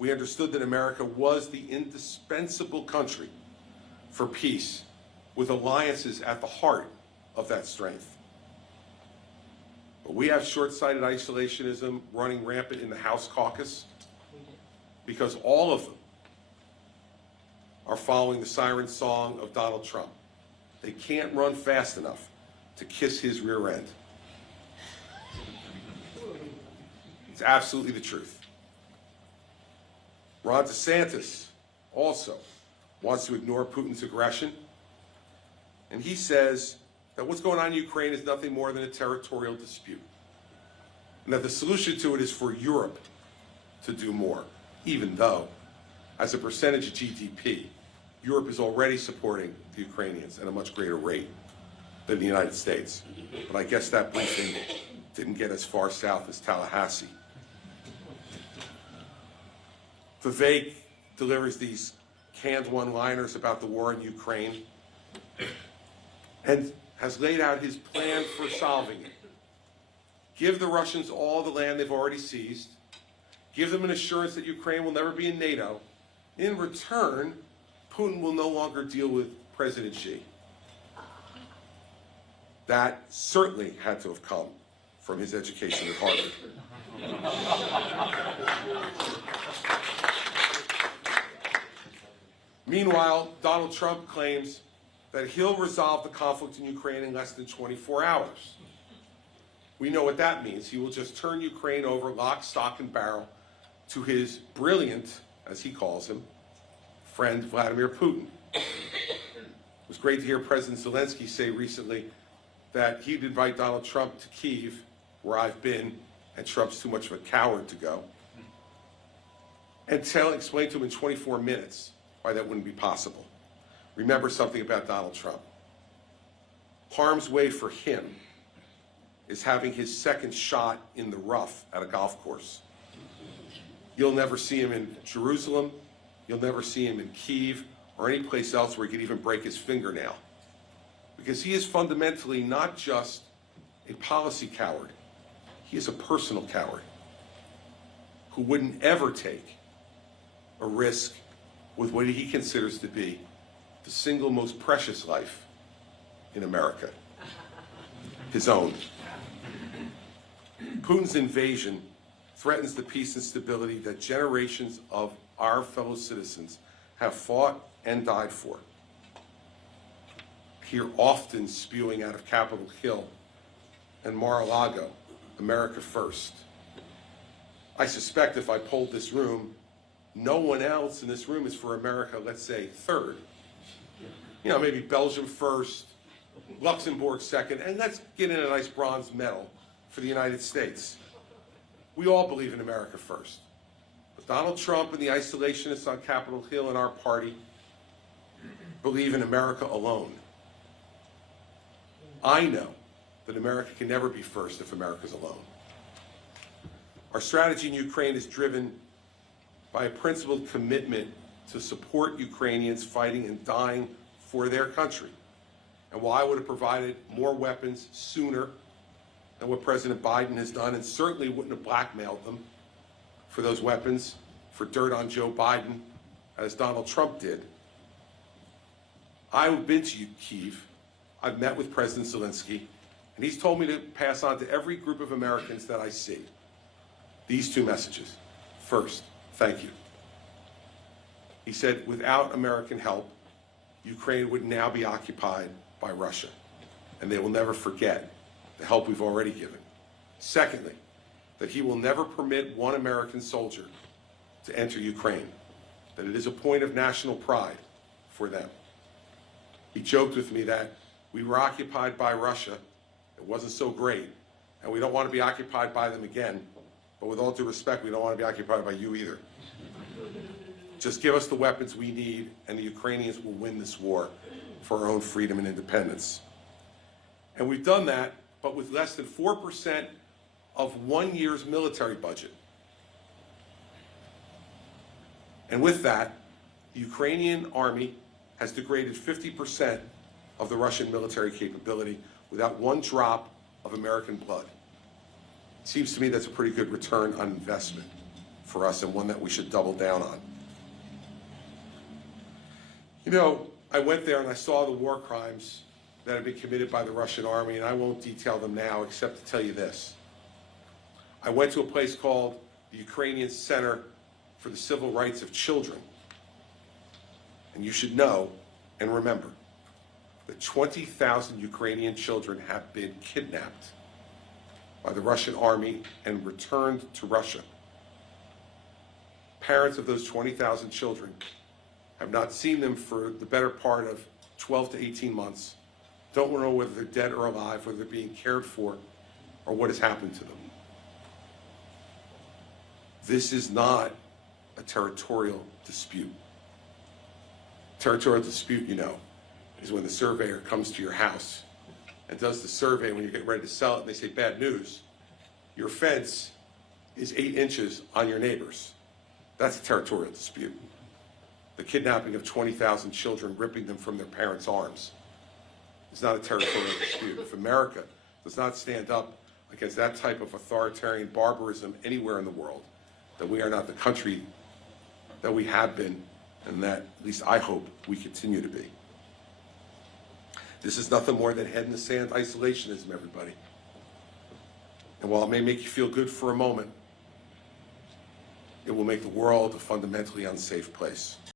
we understood that America was the indispensable country for peace, with alliances at the heart of that strength. But we have short-sighted isolationism running rampant in the House caucus because all of them are following the siren song of Donald Trump. They can't run fast enough to kiss his rear end. It's absolutely the truth. Ron DeSantis also wants to ignore Putin's aggression, and he says that what's going on in Ukraine is nothing more than a territorial dispute, and that the solution to it is for Europe to do more, even though, as a percentage of GDP, Europe is already supporting the Ukrainians at a much greater rate than the United States. But I guess that briefing didn't get as far south as Tallahassee. Vivek delivers these canned one-liners about the war in Ukraine and has laid out his plan for solving it. Give the Russians all the land they've already seized. Give them an assurance that Ukraine will never be in NATO. In return, Putin will no longer deal with President Xi. That certainly had to have come from his education at Harvard. Meanwhile, Donald Trump claims that he'll resolve the conflict in Ukraine in less than 24 hours. We know what that means. He will just turn Ukraine over lock, stock, and barrel to his brilliant, as he calls him, friend Vladimir Putin. It was great to hear President Zelensky say recently that he'd invite Donald Trump to Kyiv, where I've been, and Trump's too much of a coward to go, and explain to him in 24 minutes why that wouldn't be possible. Remember something about Donald Trump. Harm's way for him is having his second shot in the rough at a golf course. You'll never see him in Jerusalem, you'll never see him in Kyiv, or any place else where he could even break his fingernail. Because he is fundamentally not just a policy coward, he is a personal coward who wouldn't ever take a risk with what he considers to be the single most precious life in America, his own. Putin's invasion threatens the peace and stability that generations of our fellow citizens have fought and died for. Here often spewing out of Capitol Hill and Mar-a-Lago, America first. I suspect if I polled this room, no one else in this room is for America, let's say, third. You know, maybe Belgium first, Luxembourg second, and let's get in a nice bronze medal for the United States. We all believe in America first. But Donald Trump and the isolationists on Capitol Hill and our party believe in America alone. I know that America can never be first if America's alone. Our strategy in Ukraine is driven by a principled commitment to support Ukrainians fighting and dying for their country. And while I would have provided more weapons sooner than what President Biden has done, and certainly wouldn't have blackmailed them for those weapons, for dirt on Joe Biden, as Donald Trump did, I've been to Kyiv, I've met with President Zelensky, and he's told me to pass on to every group of Americans that I see these two messages. First, thank you. He said, without American help, Ukraine would now be occupied by Russia, and they will never forget the help we've already given. Secondly, that he will never permit one American soldier to enter Ukraine, that it is a point of national pride for them. He joked with me that we were occupied by Russia, it wasn't so great, and we don't want to be occupied by them again, but with all due respect, we don't want to be occupied by you either. Just give us the weapons we need, and the Ukrainians will win this war for our own freedom and independence. And we've done that, but with less than 4% of 1 year's military budget. And with that, the Ukrainian army has degraded 50% of the Russian military capability without one drop of American blood. It seems to me that's a pretty good return on investment for us and one that we should double down on. You know, I went there and I saw the war crimes that have been committed by the Russian army, and I won't detail them now except to tell you this. I went to a place called the Ukrainian Center for the Civil Rights of Children. And you should know and remember that 20,000 Ukrainian children have been kidnapped by the Russian army and returned to Russia. Parents of those 20,000 children have not seen them for the better part of 12 to 18 months, don't know whether they're dead or alive, whether they're being cared for, or what has happened to them. This is not a territorial dispute. Territorial dispute, you know, is when the surveyor comes to your house and does the survey when you're getting ready to sell it, and they say, bad news, your fence is 8 inches on your neighbor's. That's a territorial dispute. The kidnapping of 20,000 children, ripping them from their parents' arms, is not a territorial dispute. If America does not stand up against that type of authoritarian barbarism anywhere in the world, that we are not the country that we have been, and that, at least I hope, we continue to be. This is nothing more than head in the sand isolationism, everybody. And while it may make you feel good for a moment, it will make the world a fundamentally unsafe place.